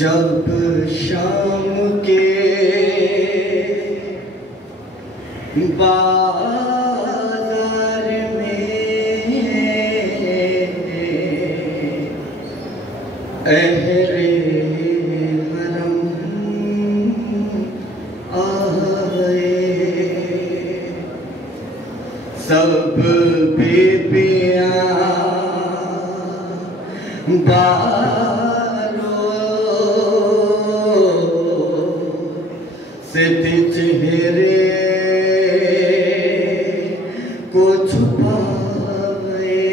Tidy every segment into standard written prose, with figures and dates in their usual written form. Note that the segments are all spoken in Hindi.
जब शाम के बाजार में अहले हरम आए, सब बीबियां सिद्ध चेहरे को छुपाए,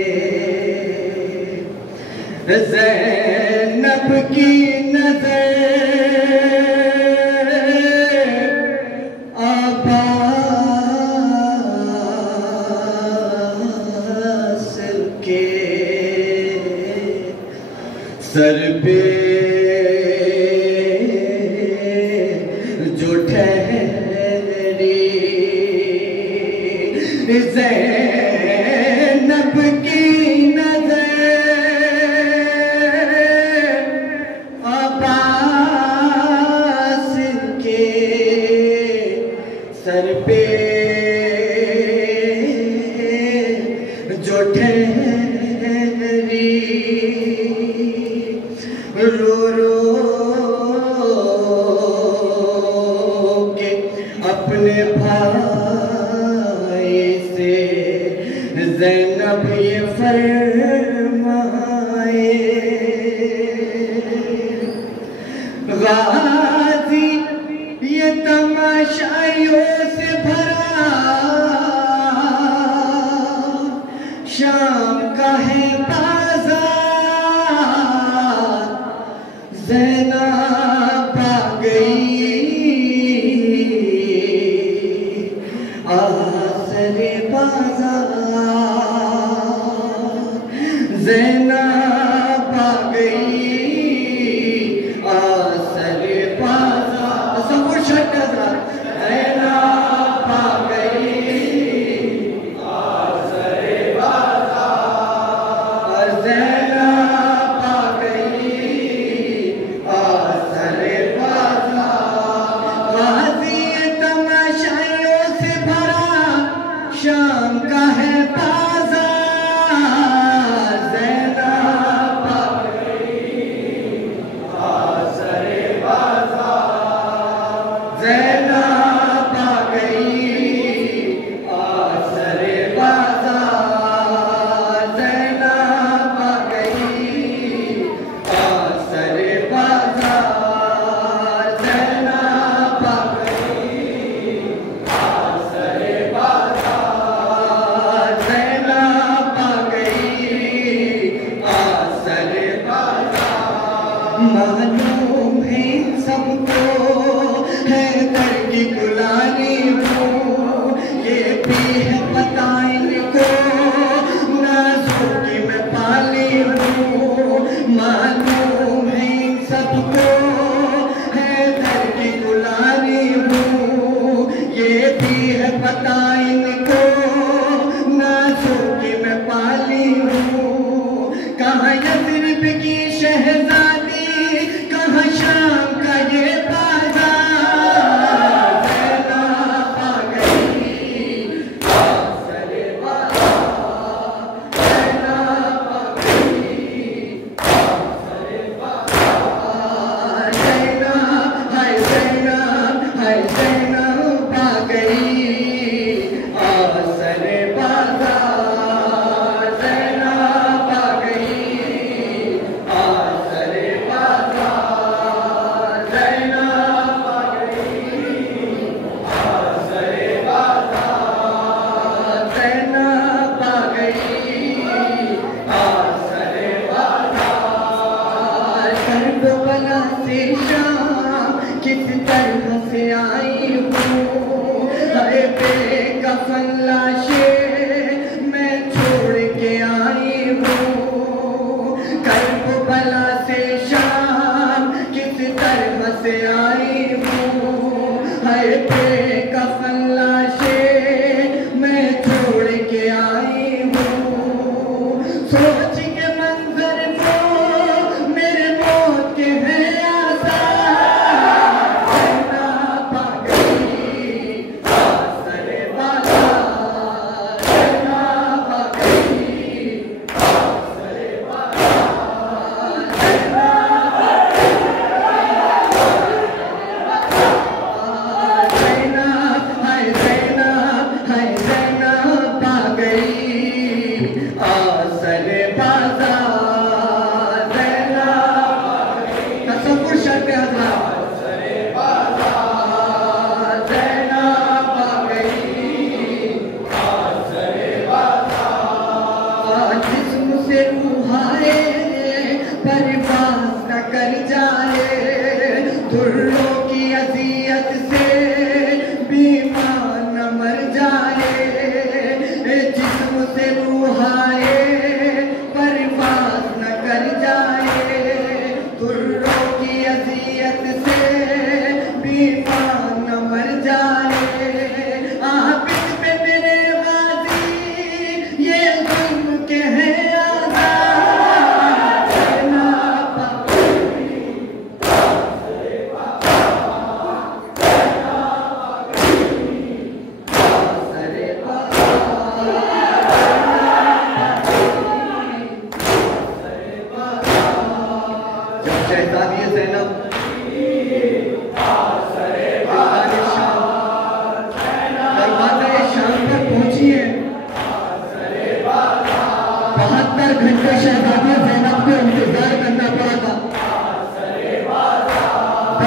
ज़ैनब की नज़र अब्बास के सर पे जो ठहरी, ज़ैनब की नज़र अब्बास के सर पे जो ठहरी, रो रो के अपने भाई से ज़ैनब ये फरमाए, गाज़ी ये तमाशाइयों से भरा शाम का है बाजार, ज़ैनब आ गई आसरे बाजार, ज़ैनब आ गई आसरे बाजार, सब कुछ ज़ैनब आ गई आसरे बाजार, ज़ैनब आ गई आसरे बाजार, गाज़ी तमाशाइयों से भरा शाम का है बाजार, ज़ैनब आ गई आसरे बाजार, ज़ैनब आ गई आसरे बाजार, ज़ैनब आ गई आसरे बाजार, ज़ैनब आ गई आसरे बाजार, ज़ैनब आ गई आसरे बाजार। मालूम है सबको है दर की गुलामी वो, ये भी है पता इनको नाज़ों की मैं पाली हूँ, मालूम है सबको है दर की गुलामी हूँ, ये भी है पता इनको नाज़ों की मैं पाली हूँ, कहाँ यज़्रिब की शहज़ादी, कहाँ शाम का ये बाजार, ज़ैनब आ गई आसरे बाजार, ज़ैनब आ गई आसरे बाजार, ज़ैनब हाय ज़ैनब हाय ज़ैनब आ गई आसरे बाजार, ज़ैनब आ गई आसरे बाजार, ज़ैनब आ गई आसरे बाजार, ज़ैनब आ गई आसरे बाजार। करबला से शाम किस तरह से आई हूँ, हाय बेकफन लाशें मैं छोड़ के आई हूँ, करबला से शाम किस तरह से आई हूँ, हाय बेकफन लाशें मैं छोड़ के आई हूँ, सोच के मंजर को मेरे मौत के हैं आसार,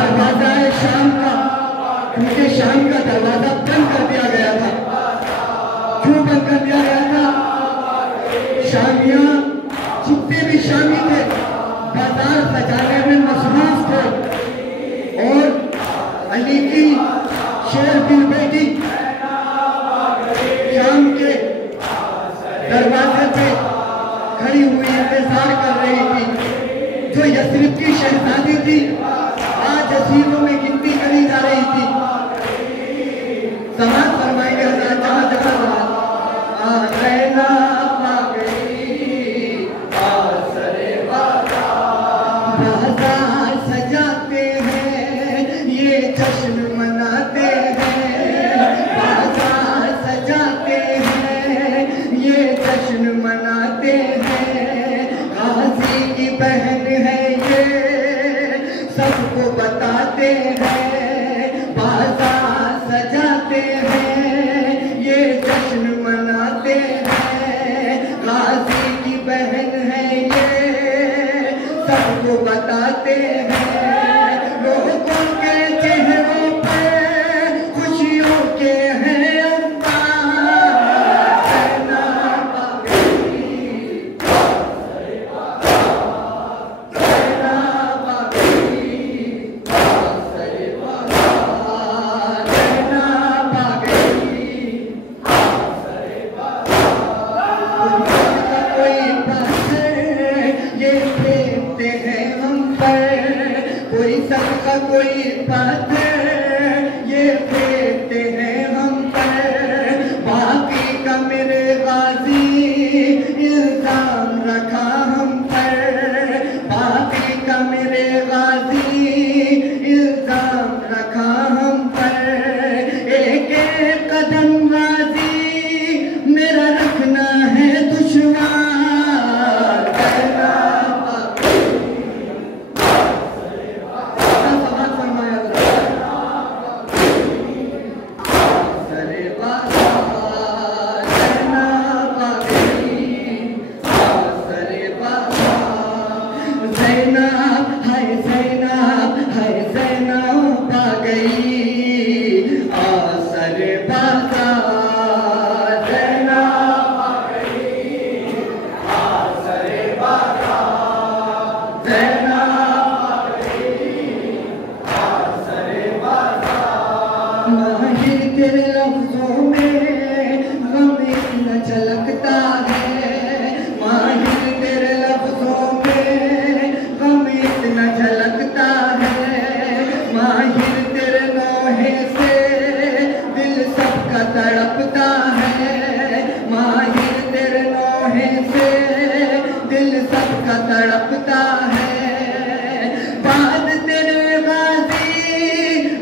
दरवाजा है शाम का, क्योंकि शाम का दरवाजा बंद कर दिया गया था। क्यों बंद कर दिया गया था? शामियां जितने भी शामी थे बाजार सजाने में मसरूफ थे और अली की शेर की बेटी शाम के दरवाजे पे खड़ी हुई इंतजार कर रही थी। जो यस्रिब की शहजादी थी आज हसीनों में गिनती करी जा रही थी। समाज फरमाएंगे हज़रत जहाँ जहाँ रहना बाजार सजाते हैं ये जश्न मनाते हैं, बाजार सजाते हैं ये जश्न मनाते हैं। गाजी की बहन है ये सबको बताते हैं, बाजार सजाते हैं ये जश्न मनाते हैं। गाजी की बहन है ये सबको बताते हैं। लोगों के चेहरों पर खुशियों के हैं अंबार। रहना बागई, रहना बागई, रहना बागई। कोई पत्थर ये फेंकते हैं हम पर, कोई सबका कोई पत्थर ये फेंकते हैं हम पर। बाकी का मेरे गाजी इल्जाम रखा हम पर, बाकी का मेरे गाजी इल्जाम रखा हम पर। एक एक कदम गाजी मेरा रखना है दुश्वार। तेरे लफ्जों में गम इतना झलकता है, माहिर तेरे लफ्जों में गम इतना झलकता है। माहिर तेरे नौहे से दिल सबका तड़पता है, माहिर तेरे नौहे से दिल सबका तड़पता है। बाद तेरे गाजी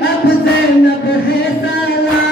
अब ज़ैनब है साला।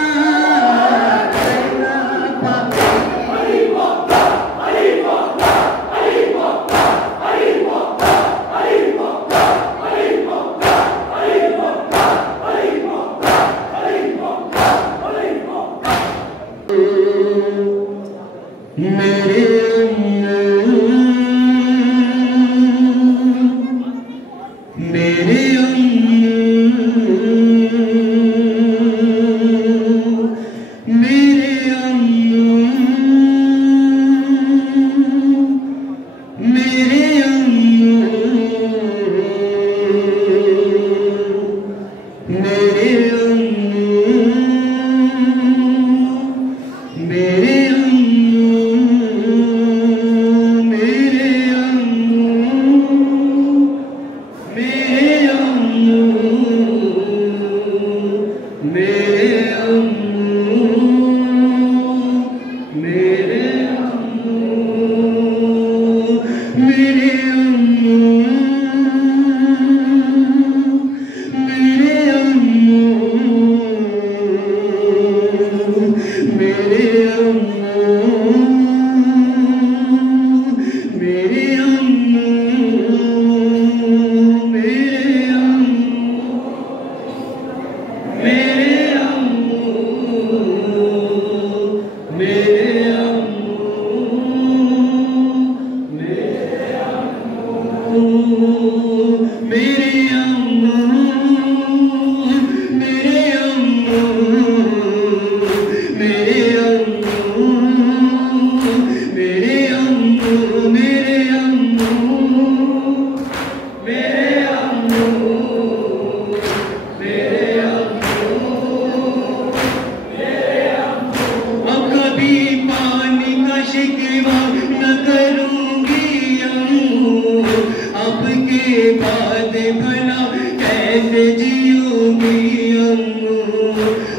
अम्मू,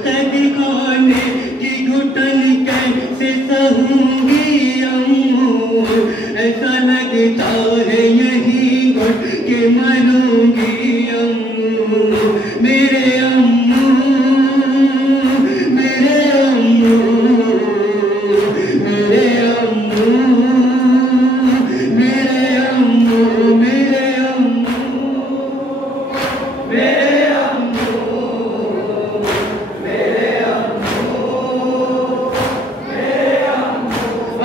कैद खाने की घुटन कैसे सहूंगी अम्मू, ऐसा लगता है यहीं घुट के मरूंगी अम्मू, मेरे अम्मू, मेरे अम्मू, मेरे अम्मू, मेरे अम्मू, मेरे अम्मू, मेरे अम्मू, मेरे अम्मू, मेरे अम्मू,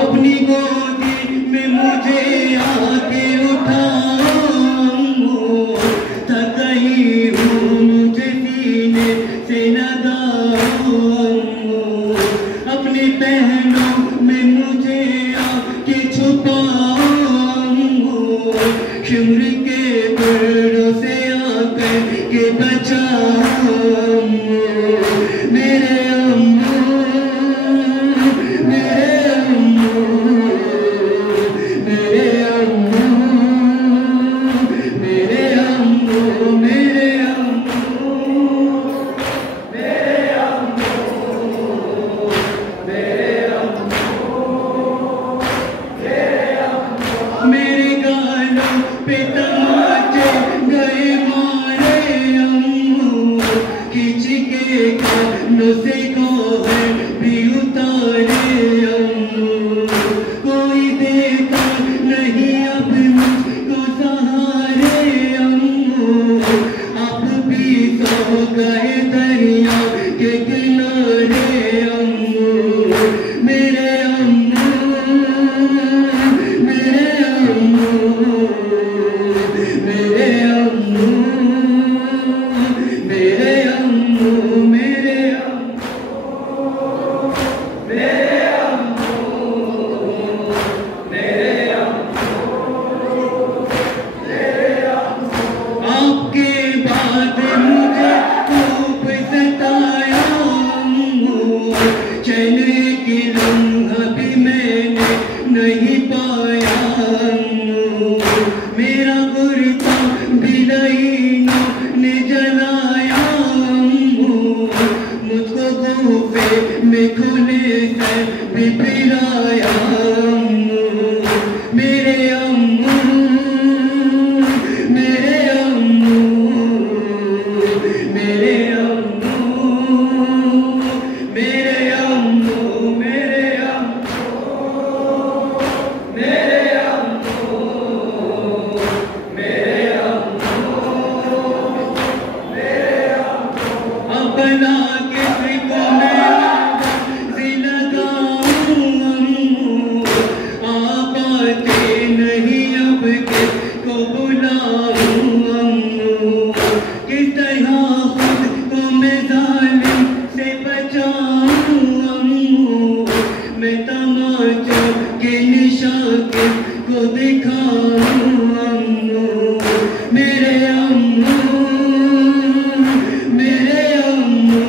अपनी गोदी में मुझे आके उठाओ अम्मू, थक गई हूँ मुझे सीने से लगाओ अम्मू, अपनी बहनों में मुझे आके छुपाओ अम्मू, शिमर के पेड़ों से आकर के बचाओ अम्मू, मेरे अम्मू, मेरे अम्मू, मेरे अम्मू, मेरे अम्मू, मेरे अम्मू, मेरे अम्मू, मेरे अम्मू, मेरे गालों पे तमाचे गए मारे अम्मू, खींच के कानों से कोहर भी उतारे अम्मू, कोई देखा नहीं अब मुझको सहारे अम्मू, आप भी सो गए दरिया के किनारे अम्मू, मेरे अम्मू, मेरे अम्मू, मेरे अम्मू, मेरे अम्मू, मेरे अम्मू, मेरे अम्मू, मेरे अम्मू, आपके बाद मुझे खूब सताया अम्मू, चैन की लम्हा भी मैंने नहीं पाया अम्मू, मेरा कुर्ता भी लाइनों ने जलाया अम्मू, मुझको गुफे में खुले से भी पिलाया अम्मू, मेरे अम्मू, मेरे अम्मू, मेरे अम्मू, मेरे अम्मू, मेरे अम्मू, मेरे अम्मू, मेरे अम्मू, मेरे अम्मू, अपना किसी को मैं लगाऊं अम्मू, आप आते नहीं अब किसको बुलाऊं अम्मू, किस तरह खुद को मैं जालिम से बचाऊं अम्मू, मैं तमाचा के निशान किसको दिखाऊं अम्मू, मेरे अम्मू, मेरे अम्मू,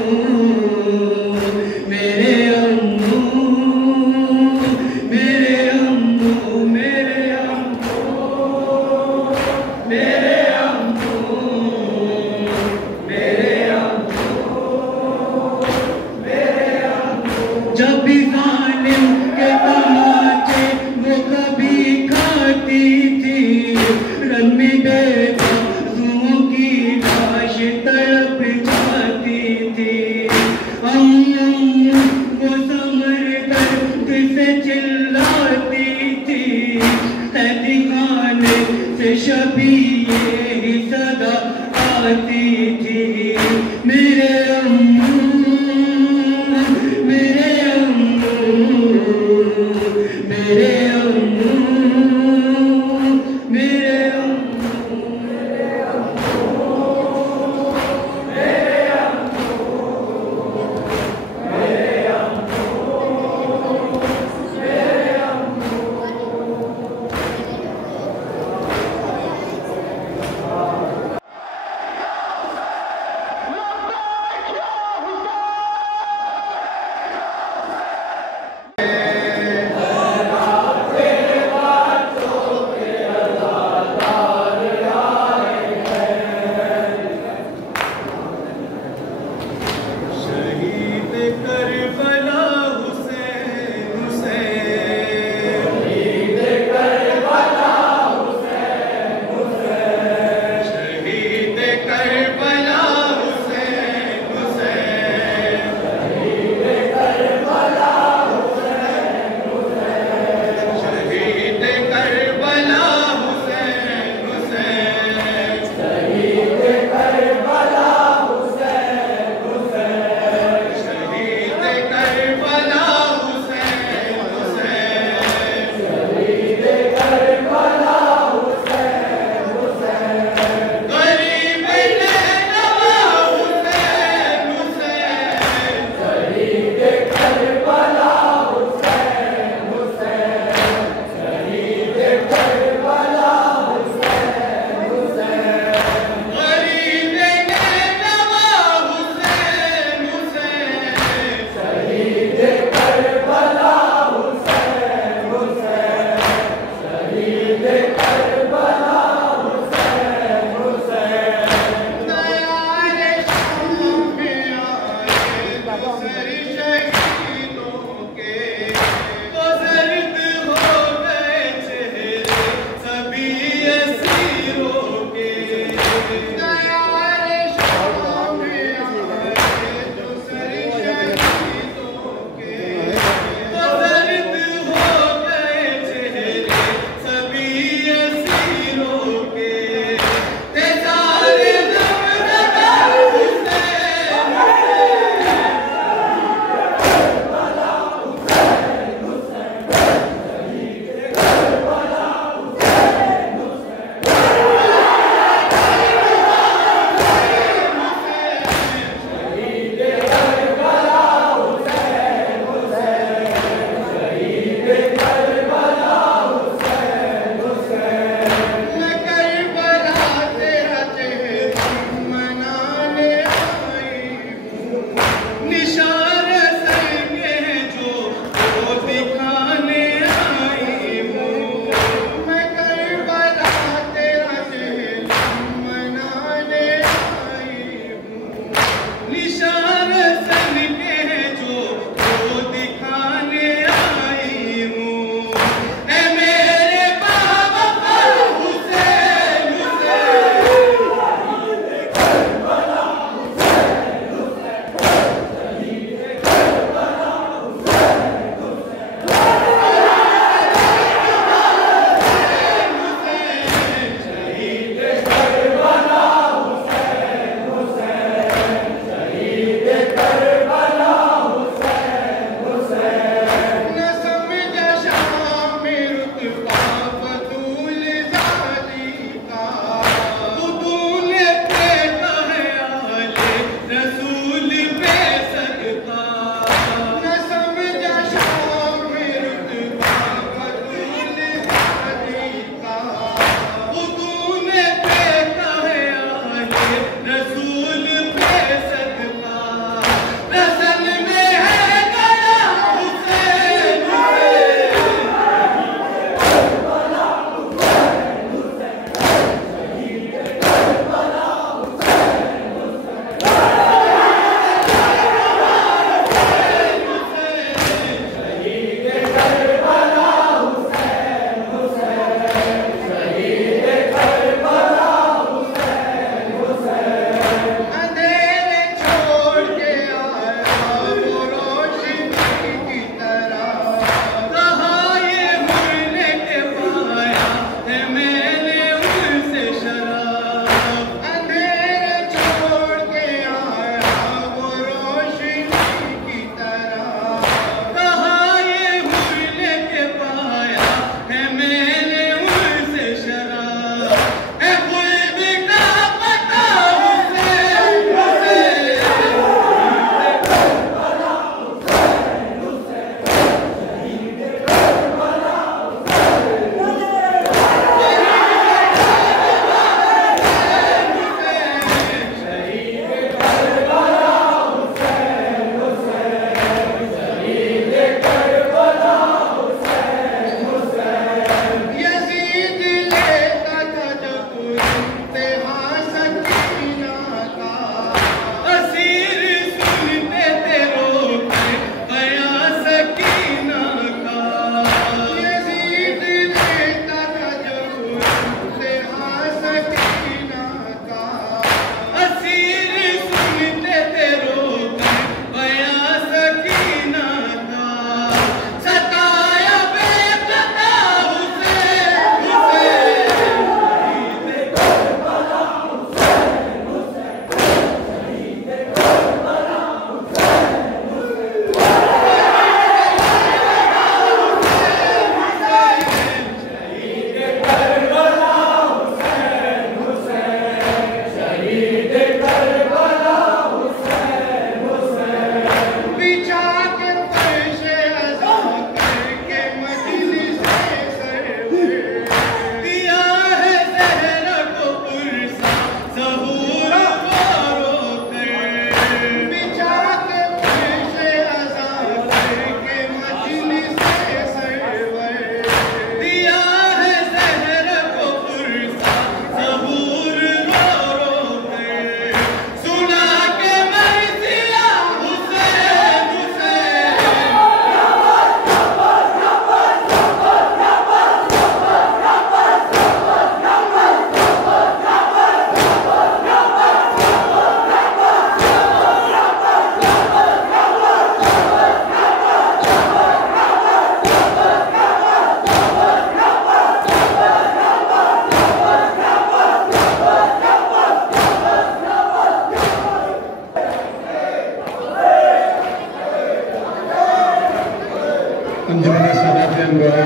अंजलि सदाब्दन गए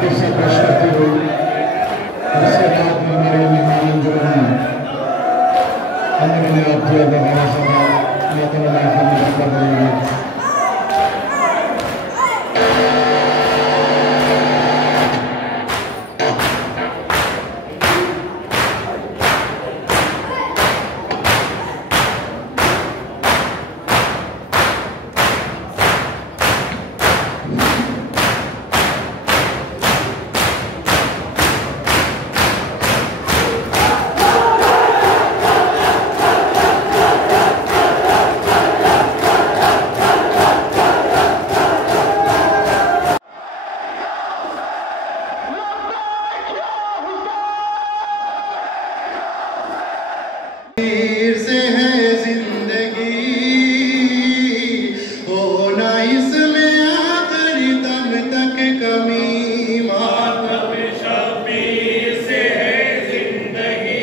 फिर से प्रश्न हुई। उसके बाद में हमारे मेहमान जो हैं अंजलि आप जो वगैरह सब करेंगे। से है जिंदगी होना इसमें आखिरी दम तक कमी। मातम शबीर से है जिंदगी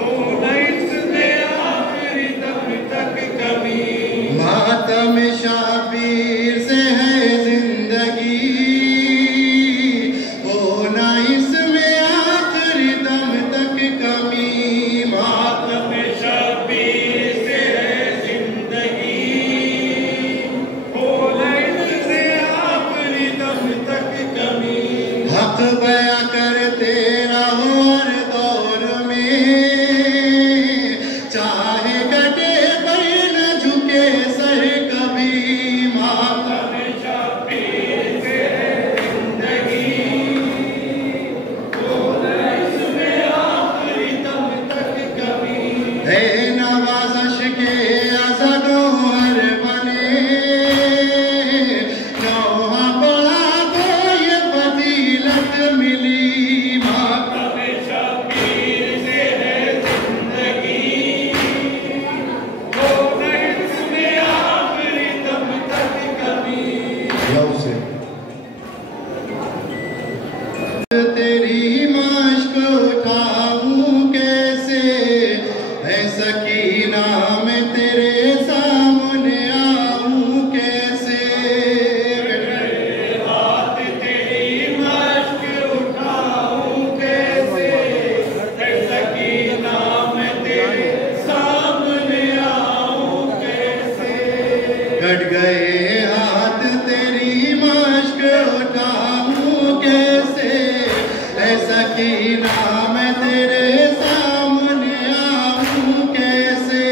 होना इसमें आखिरी दम तक कमी। मातम शबीर से है जिंदगी होना इसमें आखिरी दम तक कमी। हक बया करते रहो हर दौर में चाहे कटे पर न झुके सर कभी। मातम शबीर से है जिंदगी होना इसमें आखिरी दम तक कभी। है नवाज़श के अज़दों हर बने नौहा बड़ा मिली। मातम शबीर से है जिंदगी होना इसमें आखिरी दम तक कभी। तेरी मश्क उठाऊं कैसे है सकीना मैं तेरे सामने आऊं कैसे। कट गए हाथ तेरी मश्क उठाऊं कैसे ऐसा की ना मैं तेरे सामने आऊं कैसे।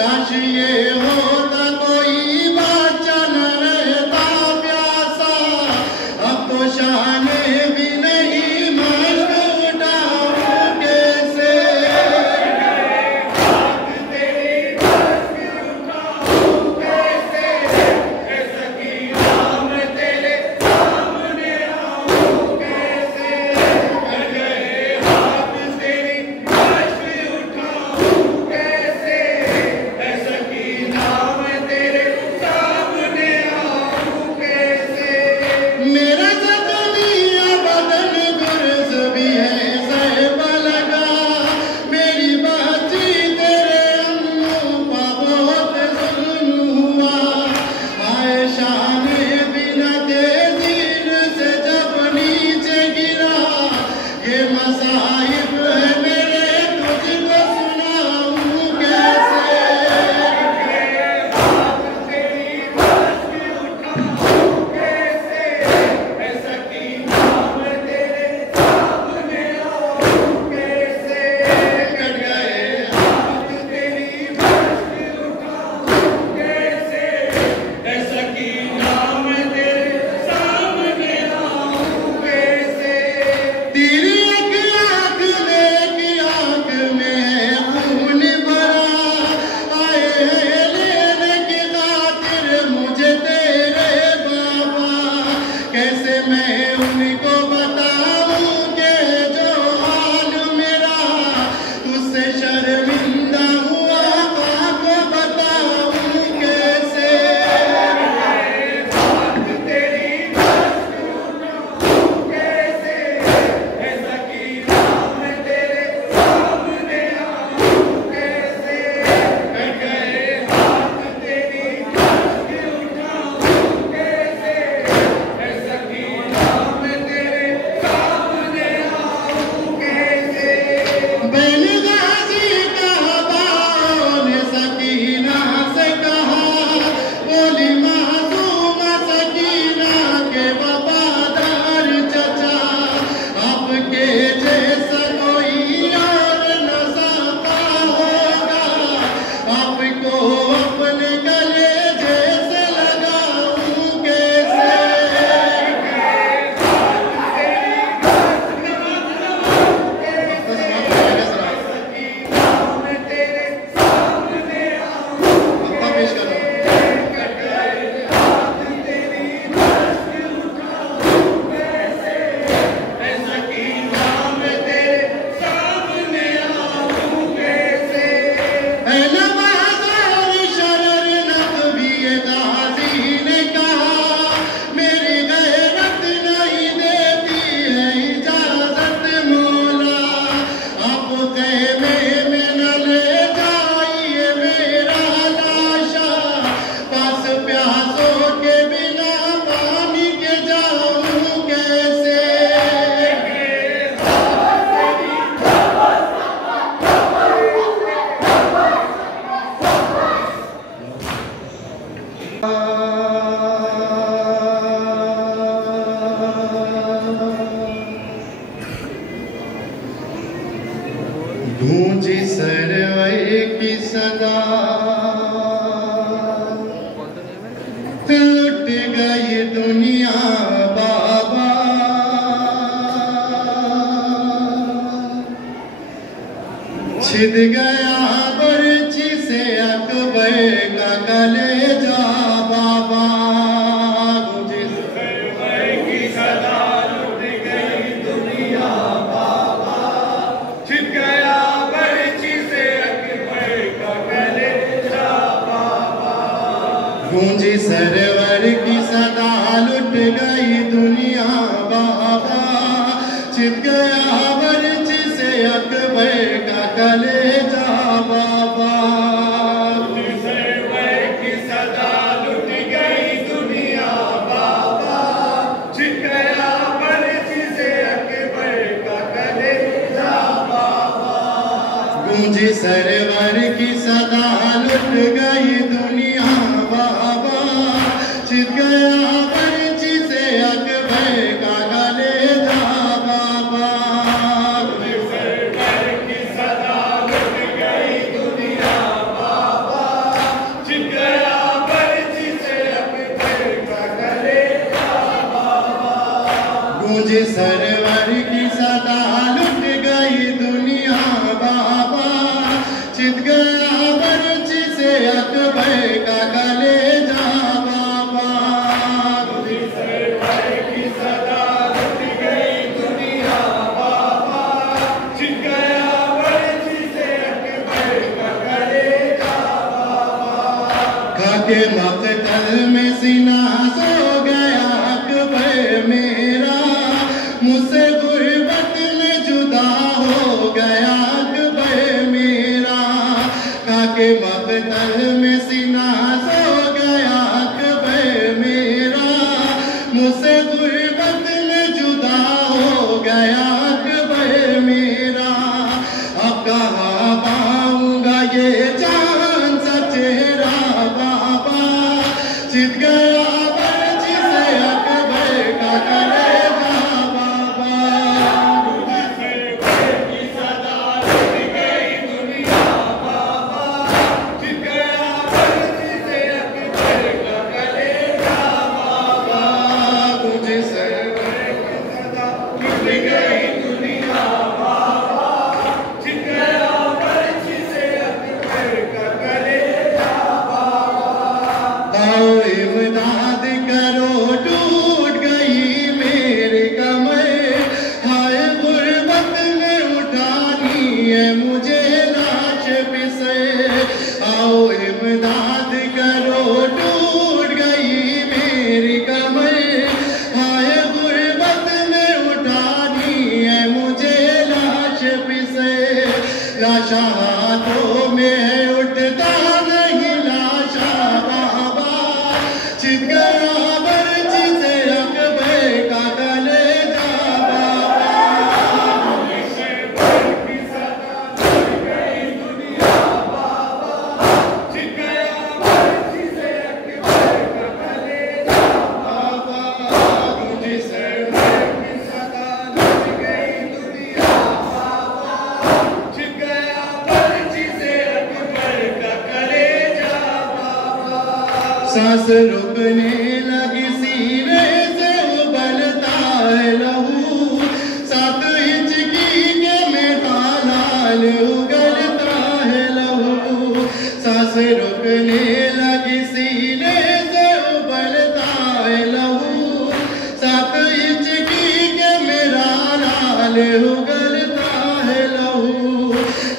काश ये होता कोई बच्चा न रहता प्यासा, अब तो शाने भी नहीं मश्क उठाऊं कैसे। गूंजी सरवै की सदा, लुट गई दुनिया बाबा, छिद गया बर्ची से अकबर का कलेजा बाबा। गूंजी सरवै की सदा, लुट गई दुनिया बाबा, छिद गया गूंजी सरवर की सदा, लुट गई दुनिया बाबा, छिप गया बर्ची से अकबर का कलेजा बाबा। गूंजी सरवर की सदा, लुट गई दुनिया बाबा, छिप गया बर्ची से अकबर का कलेजा बाबा। गूंजी सरवर की सदा, लुट गई दुनिया बाबा, छिप गया बर्ची से अकबर का कलेजा बाबा। गूंजी सरवर की सदा, लुट गई दुनिया बाबा, काके मक़तल में सीना सो गया अकबर मेरा, मुझसे गुर्बत में जुदा हो गया अकबर मेरा। काके मक़तल में सीना सो गया अकबर मेरा, मुझसे गुर्बत में जुदा हो गया अकबर मेरा। अब कहाँ पाऊंगा ये चांद सा चेहरा बाबा, चित गया बर्ची से अकबर का कलेजा बाबा। मुझसे की सदा लग गई दुनिया बाबा, चित गया बर्ची से अकबर का कलेजा बाबा। मुझसे की सदा लग गई दुनिया बाबा, चित गया बर्ची से अकबर का कलेजा बाबा। आओ इमदाद करो टूट गई मेरी कमर, हाय गुर्बत में उठानी है मुझे लाश पिसे। आओ इमदाद करो टूट गई मेरी कमर, हाय गुर्बत में उठानी है मुझे लाश पिसे। लाशा हाथों में है उठता नहीं लाशा बाबा, चित गया बर्ची से अकबर का कलेजा बाबा। मुझसे की सदा लग गई दुनिया बाबा, चित गया बर्ची से अकबर का कलेजा बाबा। मुझसे की सदा लग गई दुनिया बाबा, चित गया बर्ची से अकबर का कलेजा बाबा। सांस रुकने लगी सीने से उबलता है लहू, 7 इंच की मेरा लाल उगलता है लहू। सांस रुकने लगी सीने से उबलता है लहू, 7 इंच की मेरा लाल उगलता है लहू।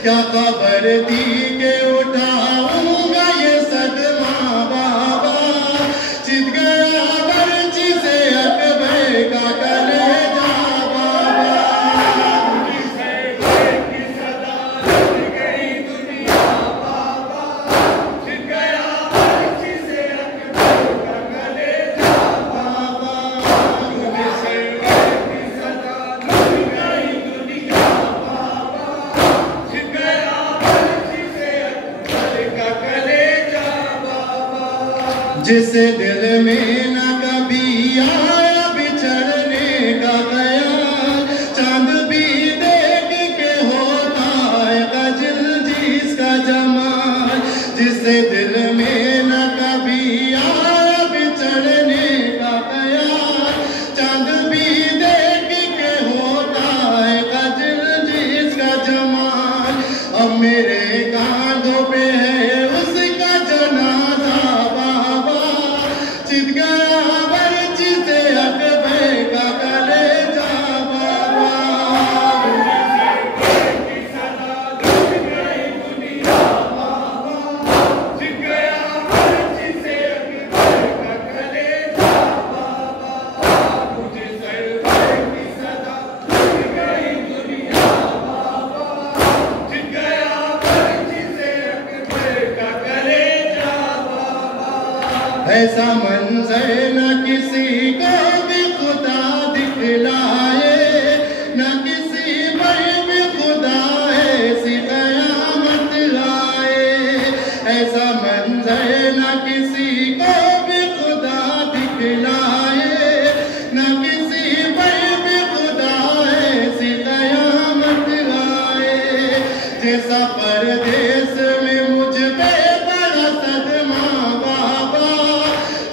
क्या खबर दी के उठाऊंगा ये सदमा बाबा, चित गया बर्ची से अकबर का कलेजा बाबा। मुझसे की सदा लग गई दुनिया बाबा, चित गया बर्ची से अकबर का कलेजा बाबा। मुझसे की सदा लग गई दुनिया बाबा, चित गया बर्ची से अकबर का कलेजा बाबा। जिसे दिल में न कभी आया बिछड़ने का ख्याल, चांद भी देख के होता है गजल जिसका जमाल। जिसे दिल में न कभी आया बिछड़ने का ख्याल, चांद भी देख के होता है गजल जिसका जमाल। अब मेरे कांधों पे है उसका जनाजा बाबा, चित गया बर्ची से अकबर का कलेजा बाबा। मुझसे की सदा लग गई दुनिया बाबा, चित गया बर्ची से अकबर का कलेजा बाबा। मुझसे की सदा लग गई दुनिया बाबा, चित गया बर्ची से अकबर का कलेजा बाबा। ऐसा मंजर न किसी को भी खुदा दिखलाए, न किसी पर भी खुदा ऐसी कयामत आए। ऐसा मंजर न किसी को भी खुदा दिखलाए, न किसी पर भी खुदा ऐसी कयामत आए। जैसा परदेस में मुझ पे बड़ा सदमा बाबा,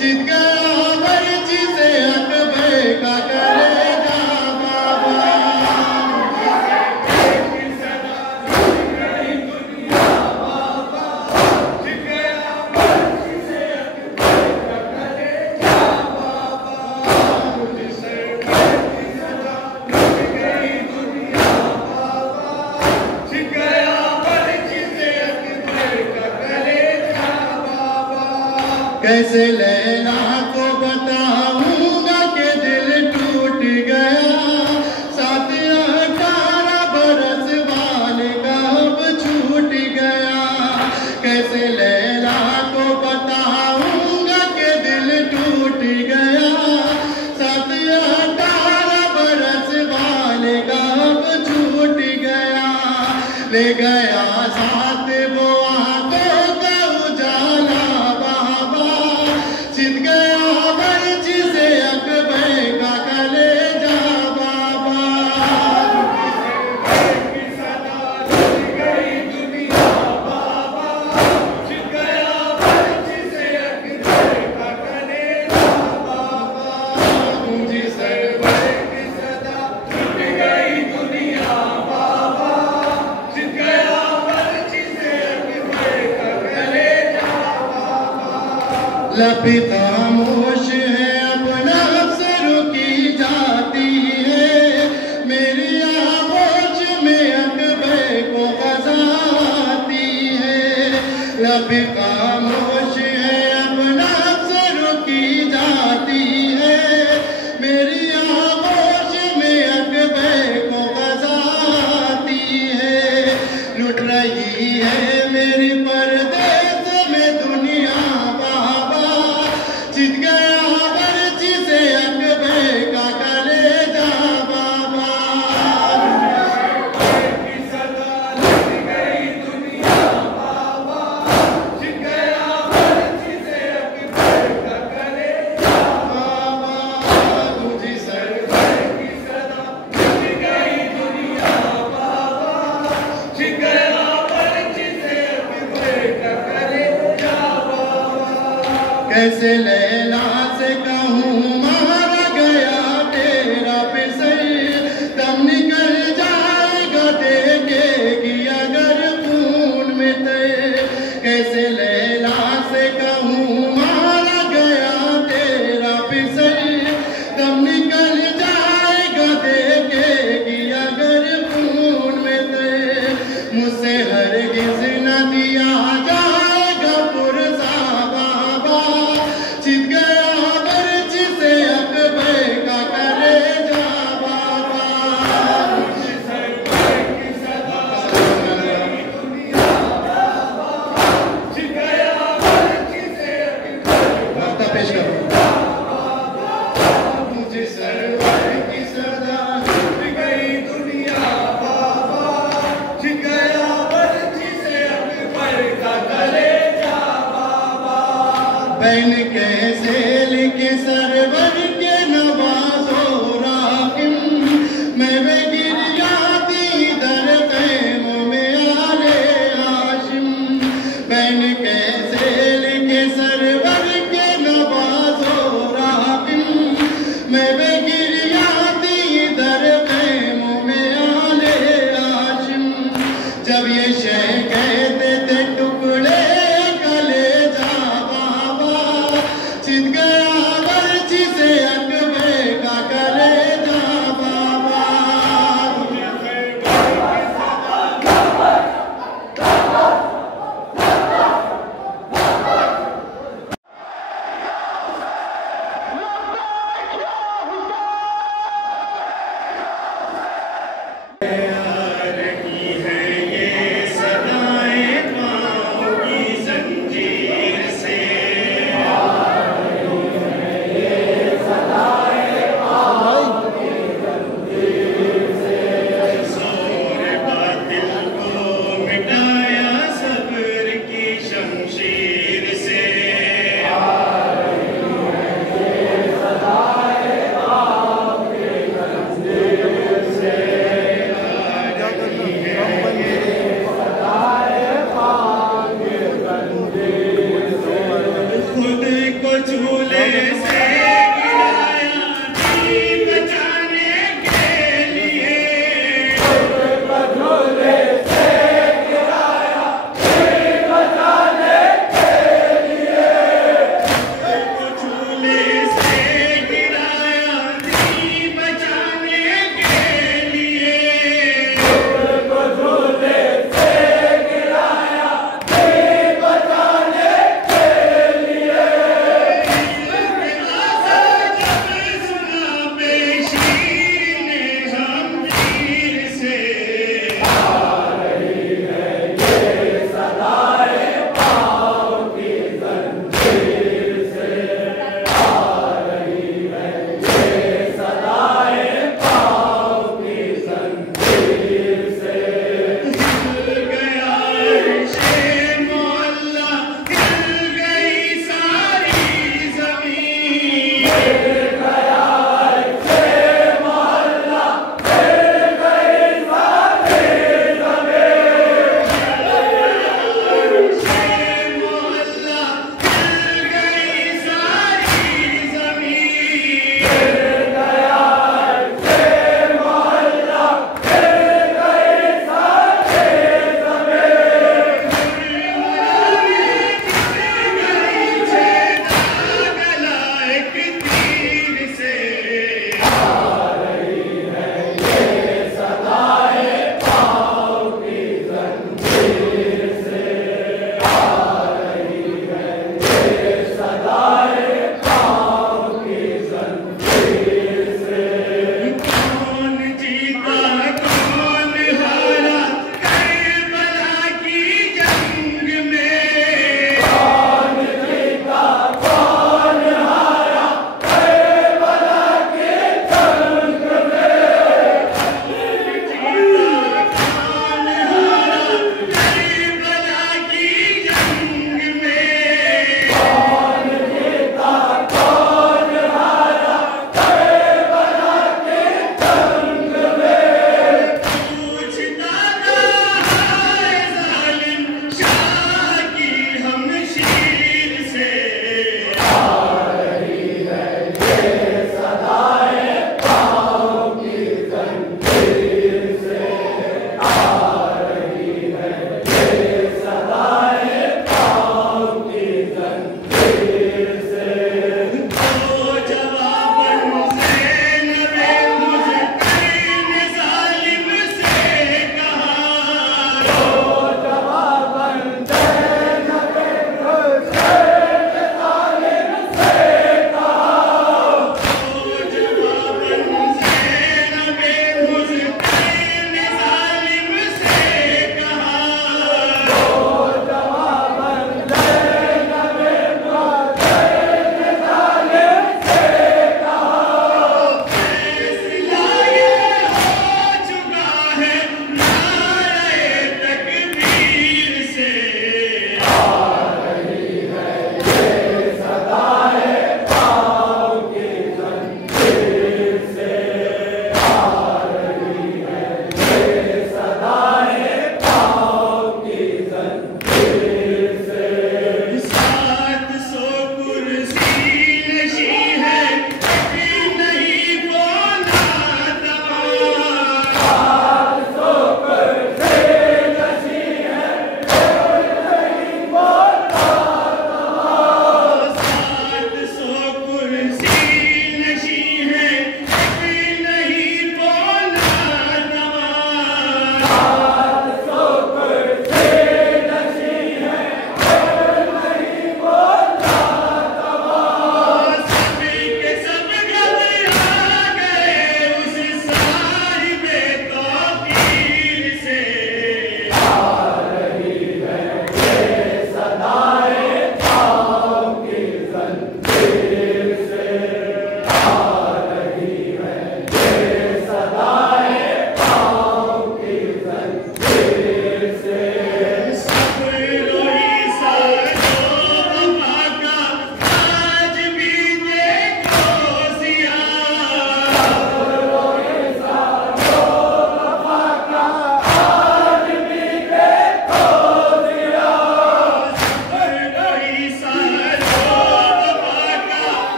चित गया बर्ची से अकबर का कलेजा बाबा। मुझसे की सदा लग गई दुनिया बाबा, चित गया कैसे लैला को बताऊंगा कि दिल टूट गया, 7-18 बरस वाले का अब छूट गया। कैसे लैला को बताऊंगा कि दिल टूट गया, 7-18 बरस वाले का अब छूट गया। ले गया साथ वो आंखों का उजाला बाबा, छिद गया बर्छ से अकबर का कलेजा बाबा। लपी खामोश है अपना अफसरों की जाती है, मेरी आगोश में अकबर को क़ज़ाती है। लपी खामोश है अपना अफसरों की जाती है, मेरी आगोश में अकबर को क़ज़ाती है। लुट रही है मेरी परदेस में दुनिया बाबा, छिद गया बर्छ से अकबर का कलेजा बाबा। तुझी सरवर की सदा छिद गई दुनिया बाबा, छिद गया बर्छ से अकबर का कलेजा बाबा। कैसे लैला से कहूँ मारा गया तेरा पिसर, दम निकल जाएगा देखेगी अगर खून में तेरे। कैसे लैला से कहूँ मारा गया तेरा पिसर, दम निकल जाएगा देखेगी अगर खून में तेरे। मुझसे हरगिज़ न दिया जाएगा पुरसा बाबा, छिद गया बर्छ से अकबर का कलेजा बाबा। वार्ता पेश करो। मुझे सरवर की सदा छूट गई दुनिया बाबा, छिद गया बर्छ से अकबर का कलेजा बाबा। बैन कैसे लिखे सरवर के नवाजो राकिम, मैं वे गिरिया दी दर क़ैमों में आले हाशिम। बैन कैसे लिखे सरवर के नवाजो राकिम, मैं वे गिरिया दी दर क़ैमों में आले हाशिम। जब ये शह कहते थे टुकड़े कलेजा बाबा,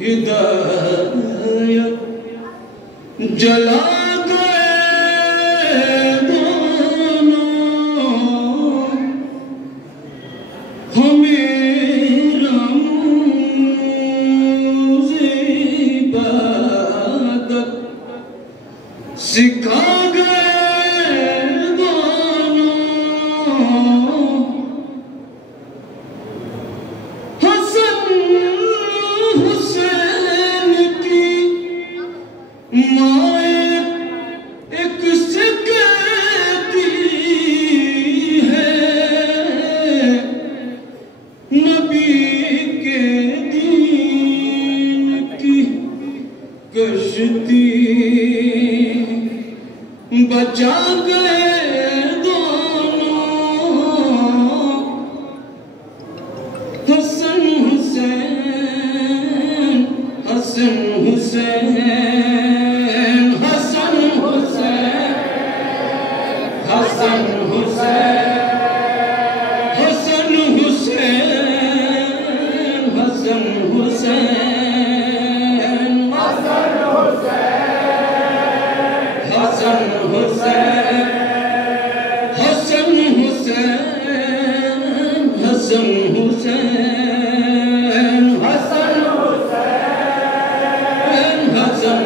हिदायत जला गए दोनों हमें इबादत सिखा गए दोनों हसन हुसैन की माए एक से कहती है नबी के दीन की कश्ती बचा गए दोनों हसन हुसैन हसन हुसैन हसन हुसैन हसन हुसैन हसन हुसैन हसन हुसैन हसन हुसैन हसन हुसैन हसन हुसैन हसन हुसैन हसन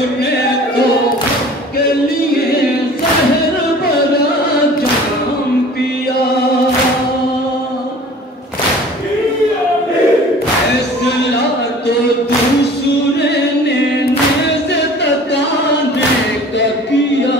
तूने तो के लिए जहर भरा जाम पिया, फैसला तो दूसरे ने नेज़ तकाने का किया।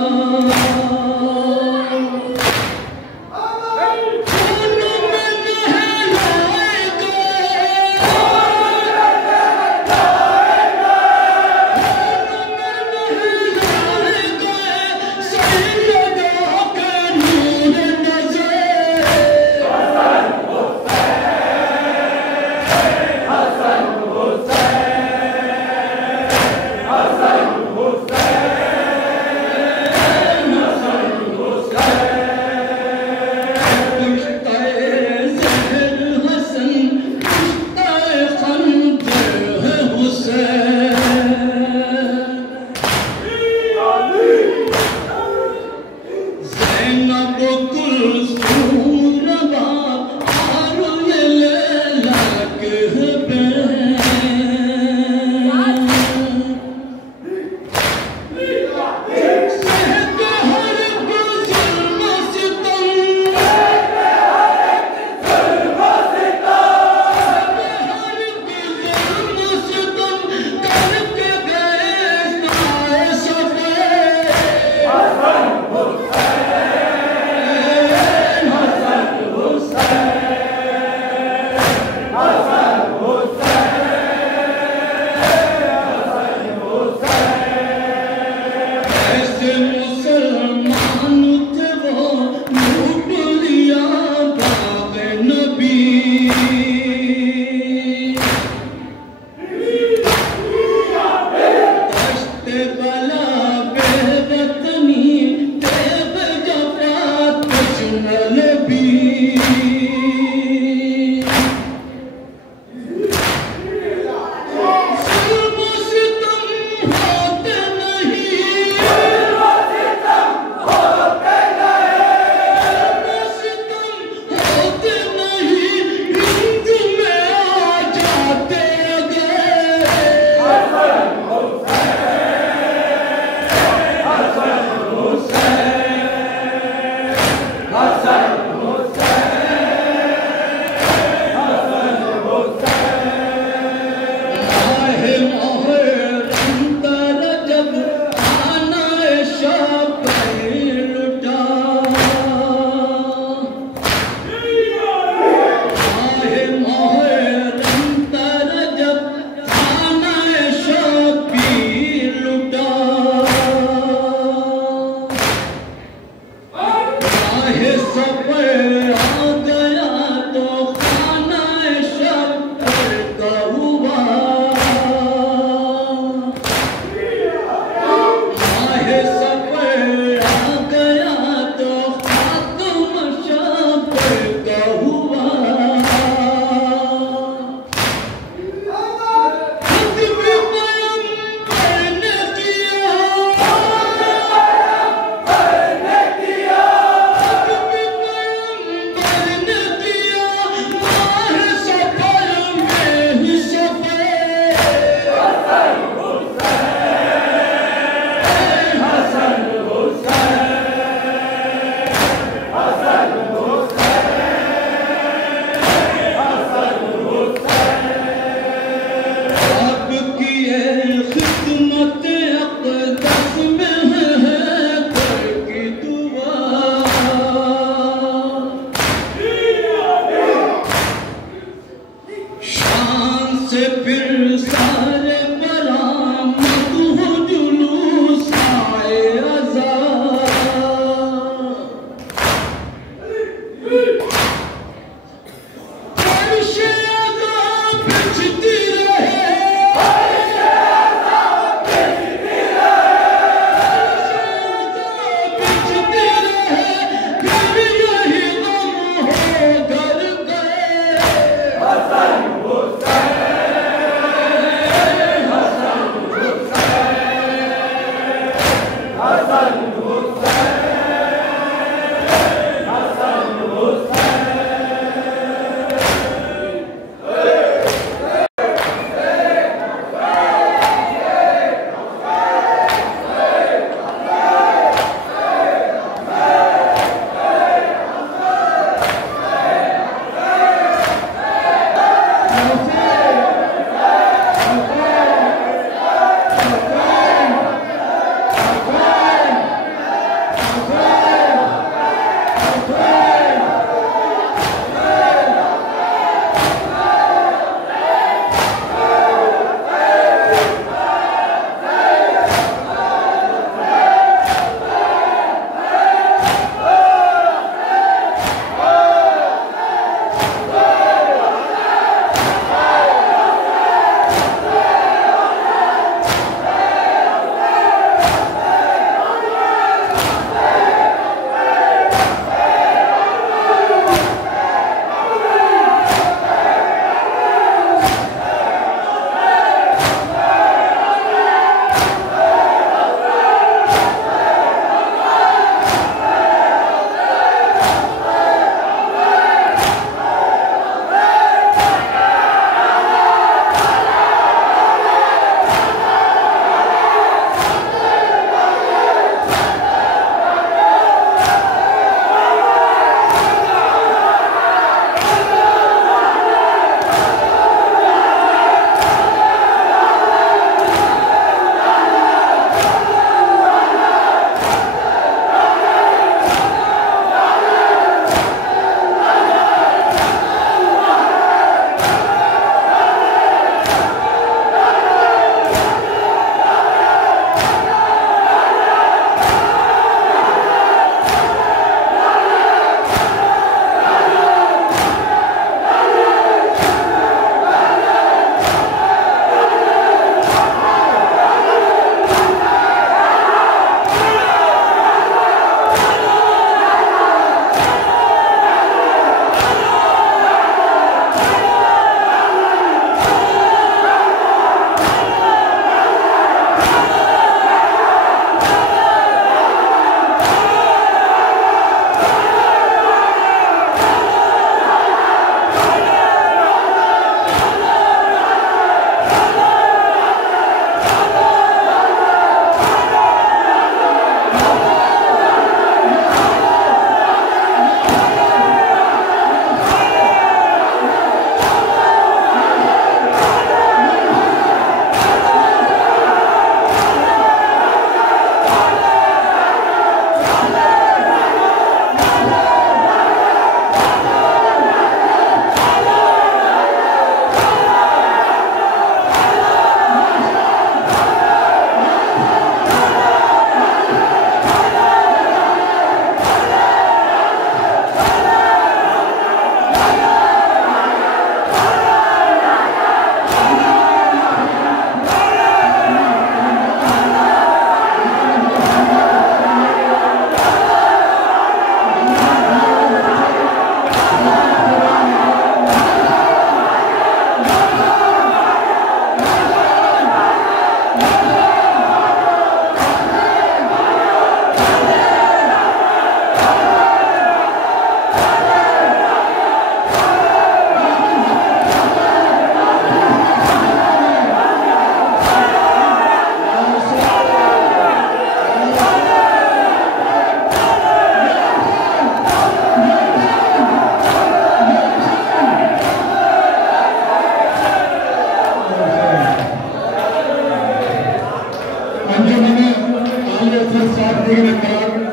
पार्टी के मेंबर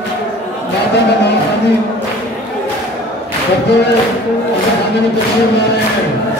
दादा का महारानी करते हुए उनके खाने में तस्वीर ला रहे हैं।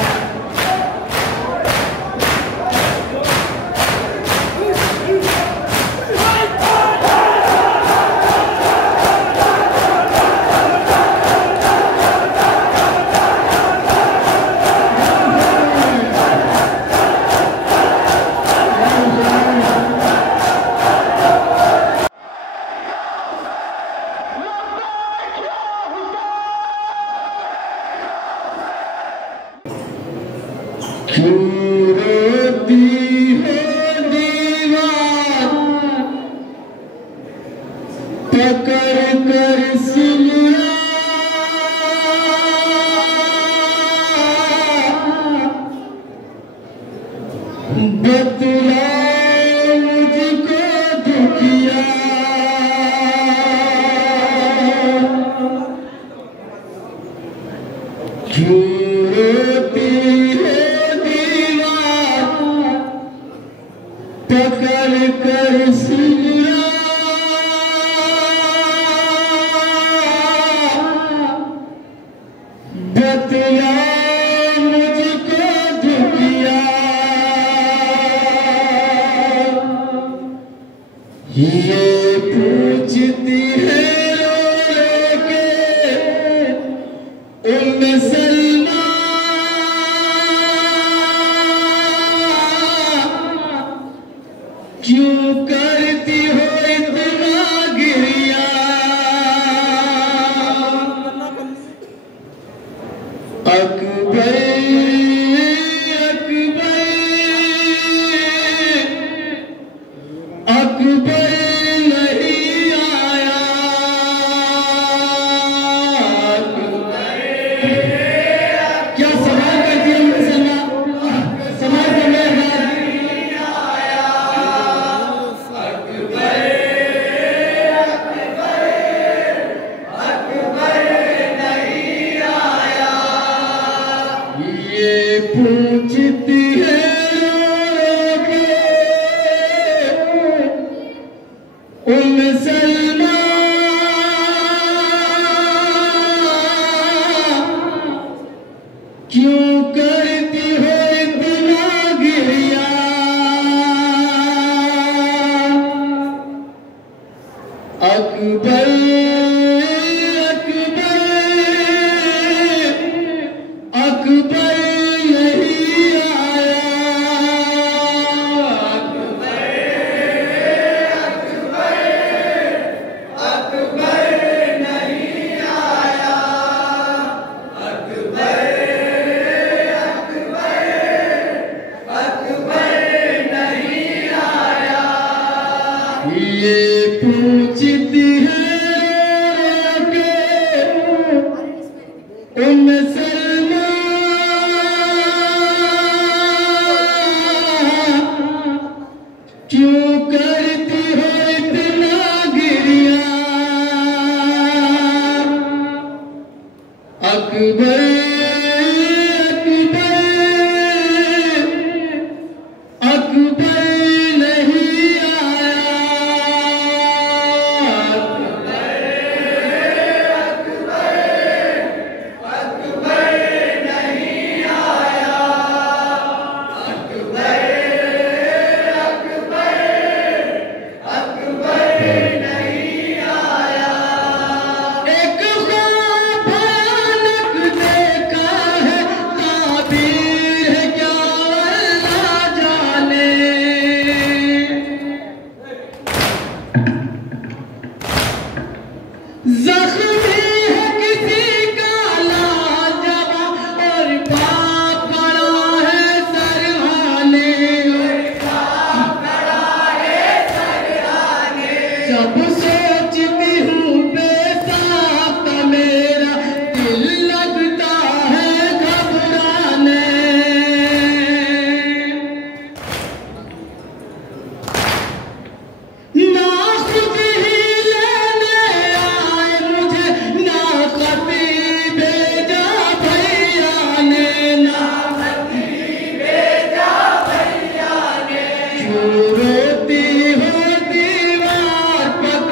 रोती हो दीवार पक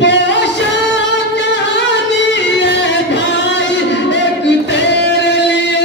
पोशा कहानी है भाई, एक तेरे लिए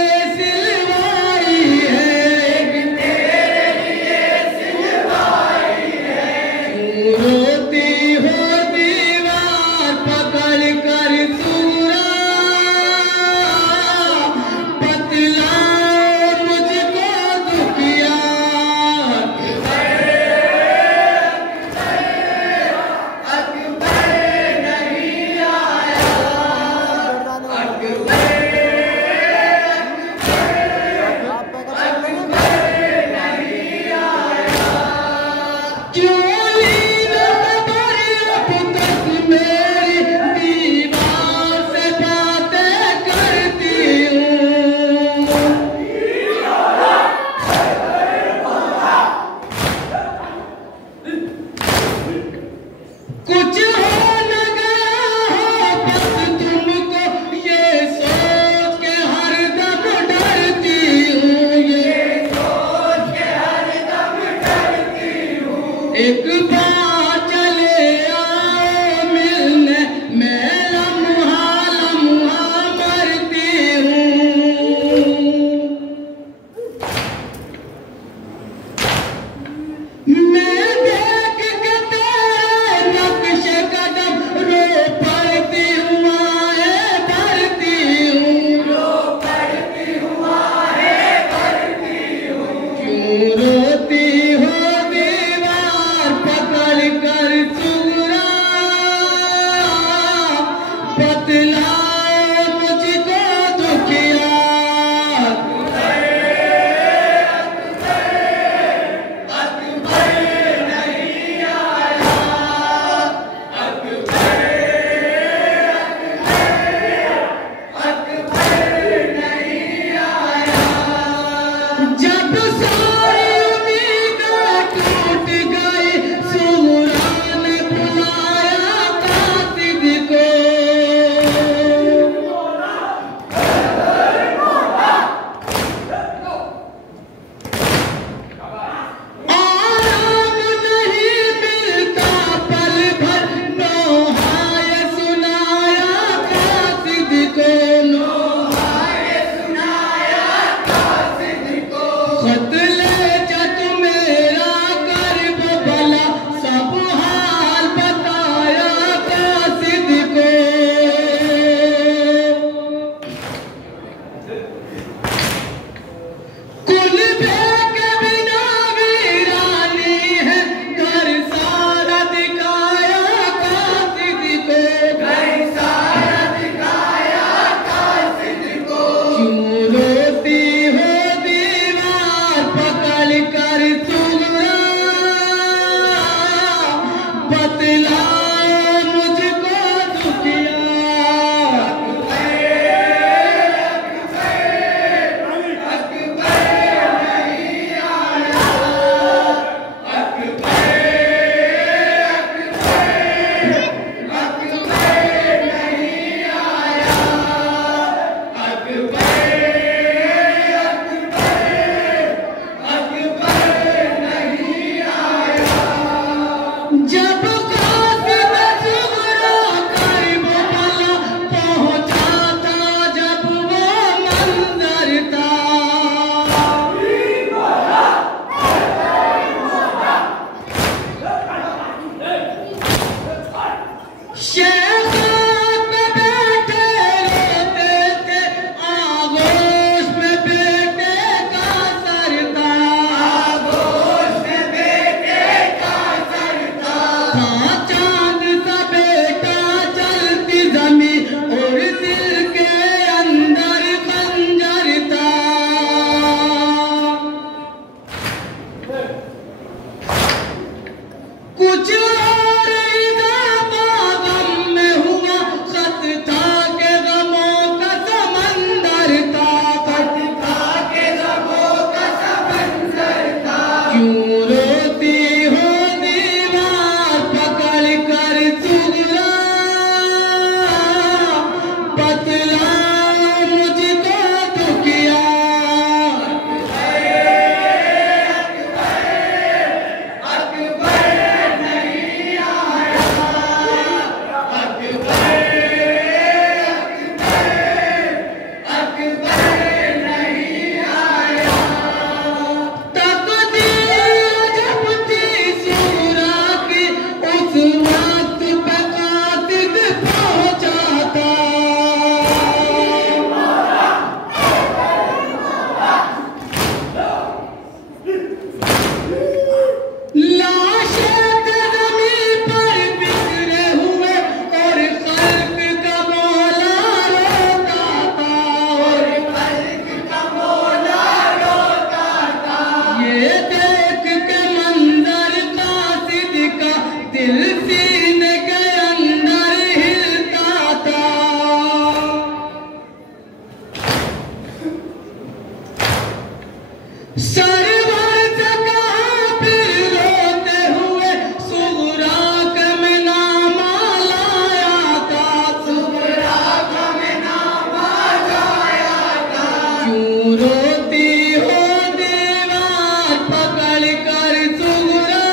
क्यों रोती हो दीवार पकड़ कर सुगरा,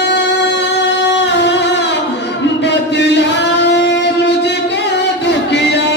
बतलाओ मुझको दुखिया।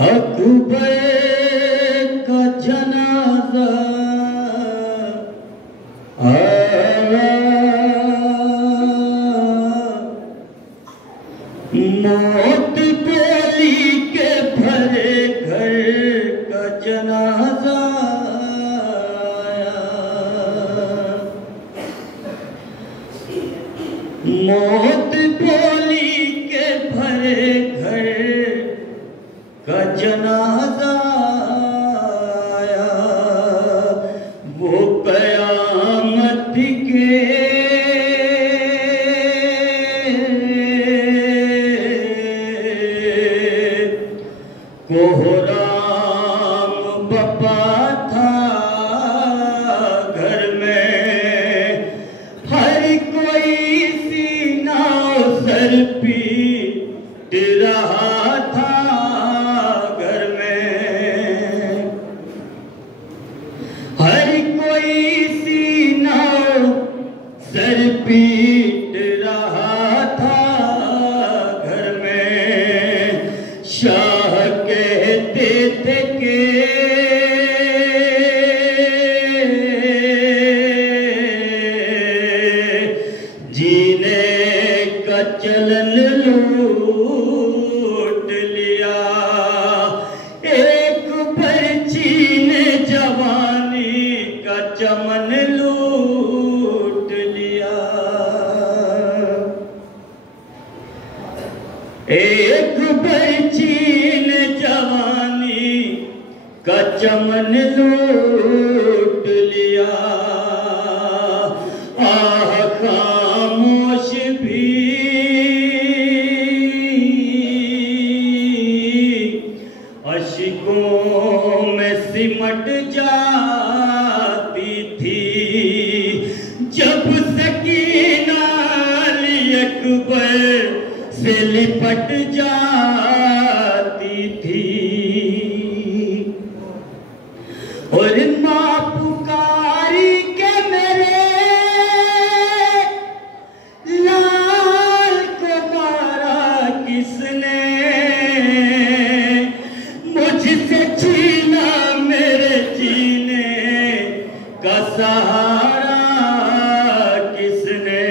अकबर का जनाजा आया, मौत बोली के भरे घर का जनाजा आया, मौत बोली के भरे घर का जनाजा आया, वो कयामत के कोहराम बपा था घर में, हर कोई सीना सर पीट रहा था घर में, हर कोई सीना सर पीट रहा था घर में। शाह कहते थे कि जीने का चलन लूट लिया, एक पर्ची ने जवानी का चमन लूट लिया, एक पर्ची ने जवानी का चमन लूट लिया। आह खामोश भी अश्कों में सिमट जाती थी, जब सकीना अली अकबर से लिपट जाती थी। और माँ पुकारी के मेरे लाल को मारा किसने, मुझसे छीना मेरे जीने सहारा किसने,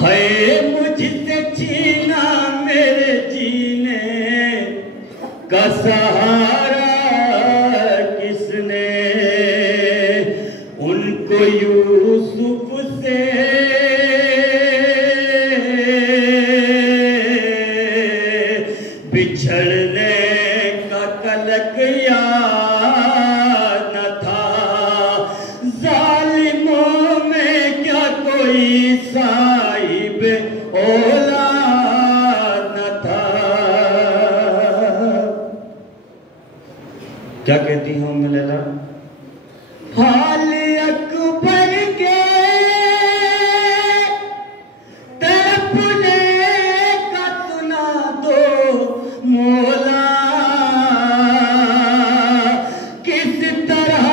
है मुझसे छीना मेरे जीने का सहारा किसने, उनको यूसुफ से बिछड़ने का कलक याद न था, जालिमों में क्या कोई साहिब औलाद न था। क्या कहती हूँ मैं लैला? हाल अकबर के तड़पने का सुना दो मौला, किस तरह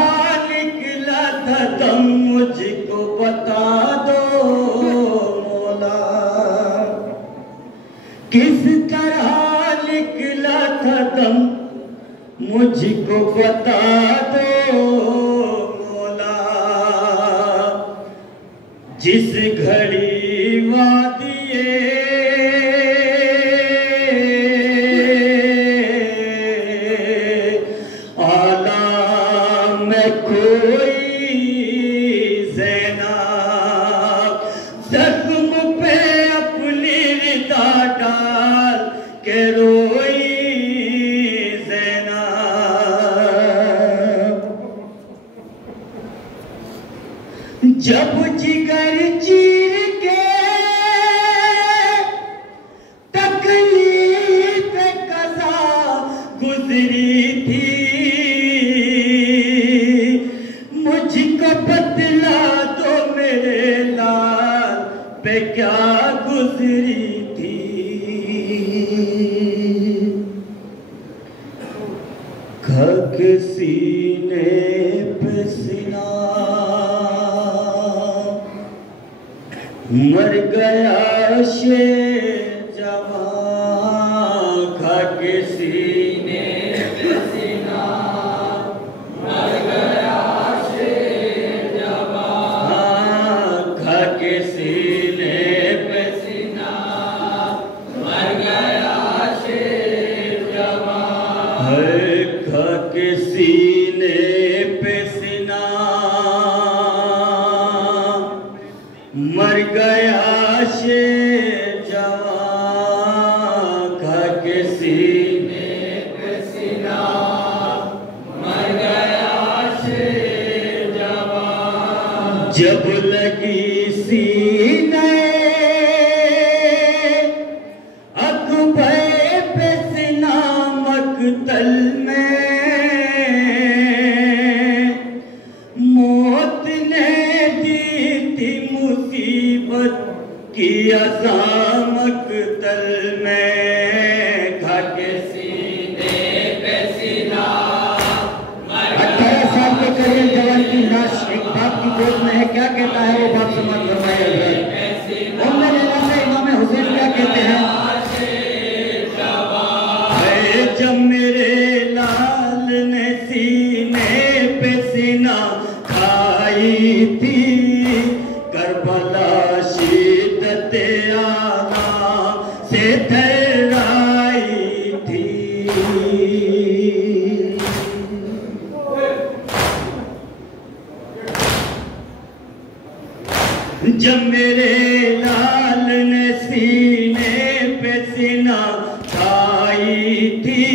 निकला था दम मुझको बता दो मौला, किस तरह निकला था दम मुझको बता दो मौला, जिस घड़ी वादिए आला में कोई ज़ैना, जख्म पे अपनी रिदा डाल के रोई जब जिगर चीर के तकलीफ कज़ा गुजरी थी, मुझको बतला दो मेरे लाल पे क्या गुजरी थी। खक सीने पे सीना मर गया शेर जवां, खक सीने पे सीना मर गया शेर जवां, खक सीने पे सीना मर गया शेर जवां, खक सीने पे सीना मर गया शेर जवां, खक सीने पे सीना मर गया शेर जवां, जब लगी सीने अकबर पे सीना मकतल में, मौत ने दी थी मुसीबत की अज़ामत तल में, खक सीने पे सीना मर गया। 18 साल के करीब जवान की लाश एक बाप की गोद में है, क्या कहता है वो बाप? समाज फरमाइए। उम्मे लैला से इमाम हुसैन क्या कहते हैं? जब मेरे लाल ने सीने पे सीना खाई थी, करबला शिद्दत आला से थर्राई थी, जब मेरे लाल ने सीने पे सीना खाई थी,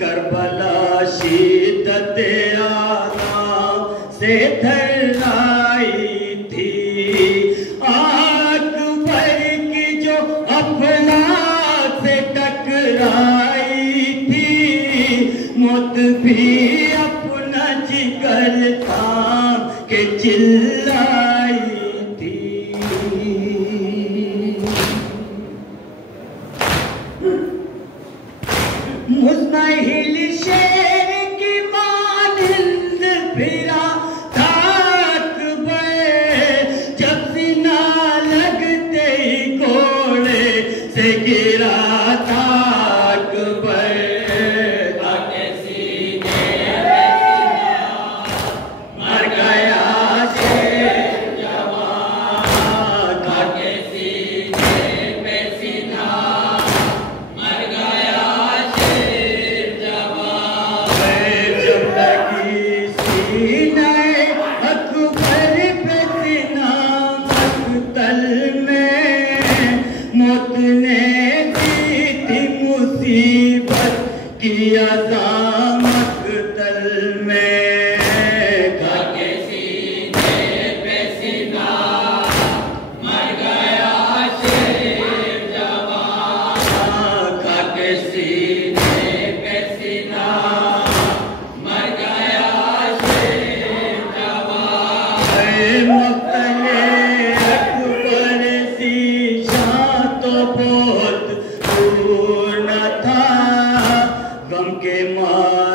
करबला शिद्दत आला से थर्राई थी, अकबर की जो अफलाक से टकराई थी, मौत भी अपना जिगर थाम के चिल्लाई थी। मुज़्महिल शेर की मानिंद फिरा था अकबर, जब सीना लगते ही घोड़े से गिरा था अकबर, खक सीने पे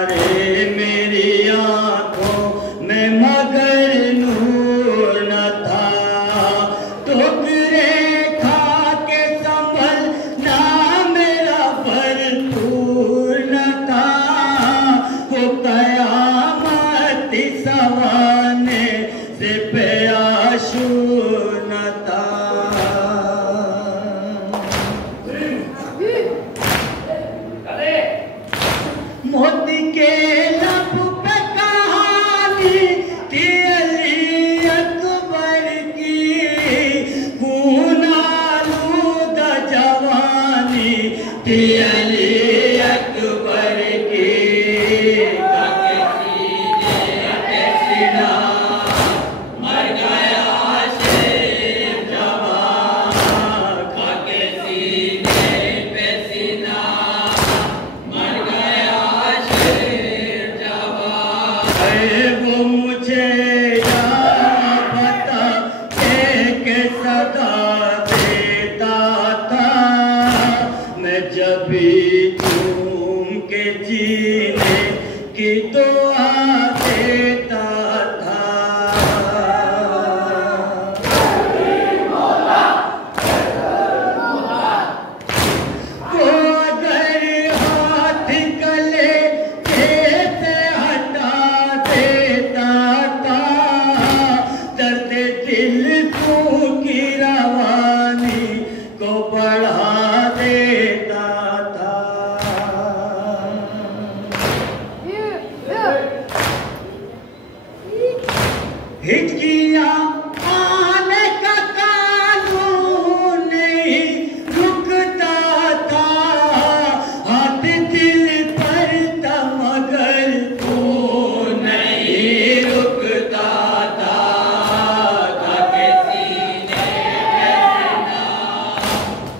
रे मेरी आंखों में मगर नूर न था, ठोकरे खा के संभलना मेरा भरपूर न था, वो कयामत सवाने से प्याशूर न था। मोती के लब पे कहानी थी अली अकबर की, खून आलूदा जवानी थी अली अकबर की। मर गया शेर जवान, खाके सीने पे सीना, मर गया शेर जवान। वो मुझे याद बता के सदा देता था, मैं जब भी झूम के जीने की दुआ देता था। वो अगर हाथ गले से हटा देता था, दर्द दिल की रवानी को बढ़ा देता था। हिचकियां आने का कानून नहीं रुकता था, हाथ दिल पर था मगर तू नहीं रुकता था। खाके सीने पे सीना,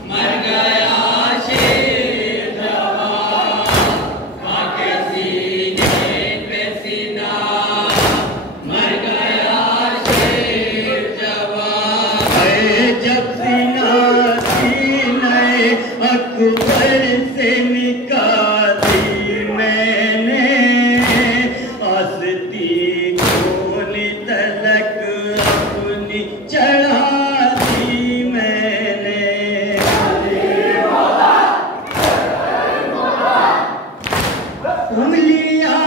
मर गया शेर जवान, खाके सीने पे सीना, मर गया शेर जवान। जब सीना सीने अकबर से निकाली मैंने, आस्ती कोनी तलक अपनी चढ़ा दी मैंने। उंगलियां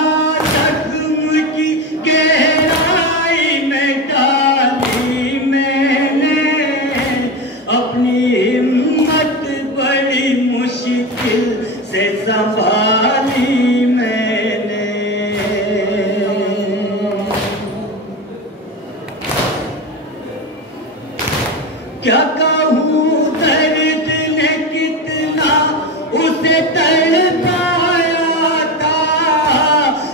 जख्म की गहराई में डाली मैंने, अपनी हिम्मत बड़ी मुश्किल से संभाली मैंने। क्या कहूँ दर्द ने कितना उसे तड़पाया था,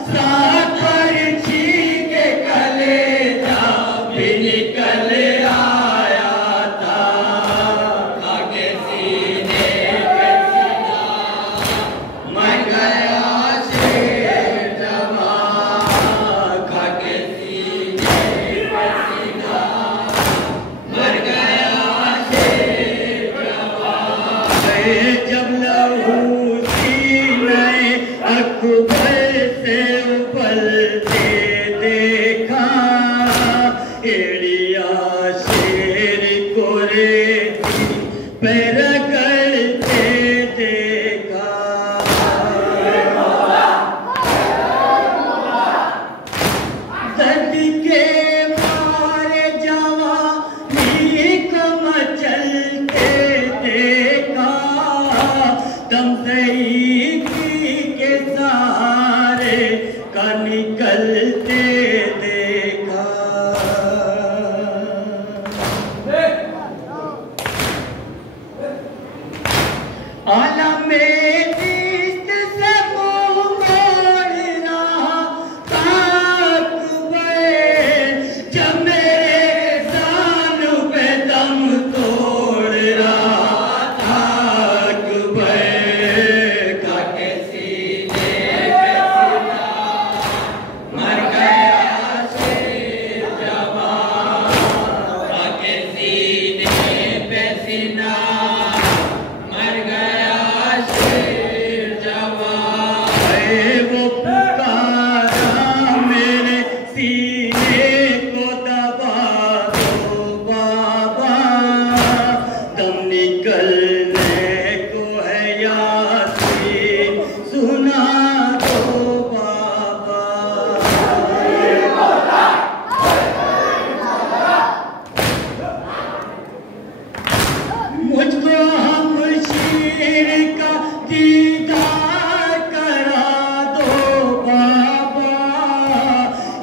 साकर छीके कलेजा भी निकल आया था। खाके सीने पे सीना, मर गया शेर जवान, खाके सीने पे सीना, मर गया शेर जवान। जब लहू सीने अकबर से उबलते देखा, एड़िया शेर को रेती पे रगड़ते देखा। दर्द के मारे जवानी को मचलते देखा, दम ज़ईफ़ी के सहारे का निकलते देखा। आलम इश्क़ से मुँह मोड़ना अकबर, जब मेरे ज़ानू पे दम तोड़ रहा था अकबर। खाके सीने पे सीना, मर गया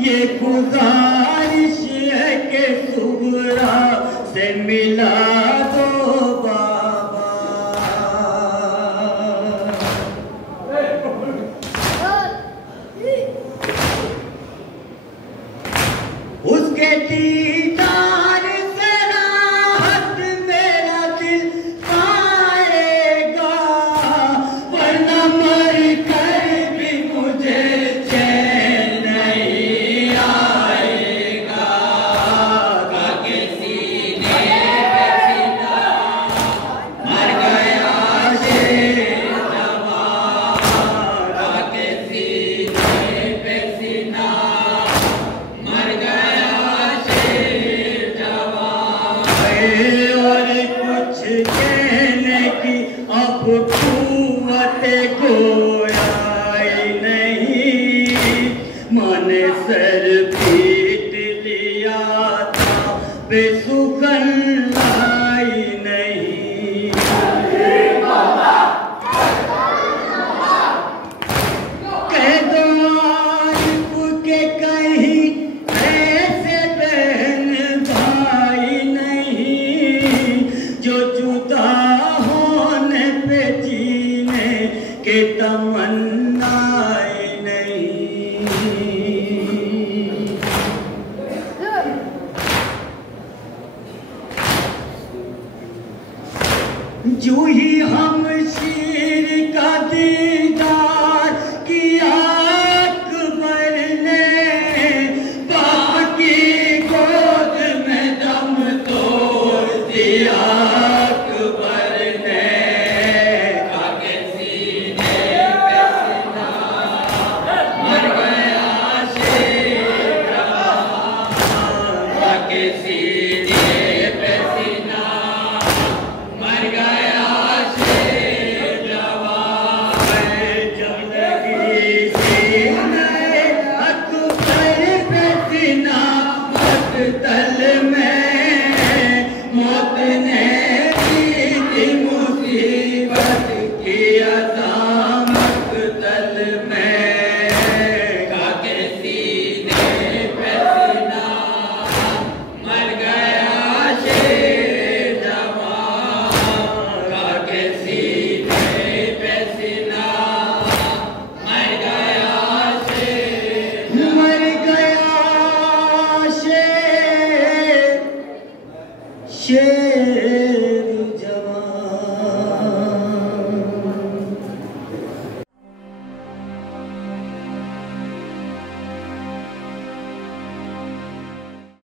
ये गुजारिश है कि सुगरा से मिला दो बाबा। उसके दीदार से राहत मेरा दिल पाएगा, वरना मर कर भी मुझे चैन नहीं आएगा। काके सीने पे सीना मर गया शेर जवान, काके सीने पे सीना मर गया शेर जवान। और कुछ कहने की अब कुव्वत गोया नहीं, मन से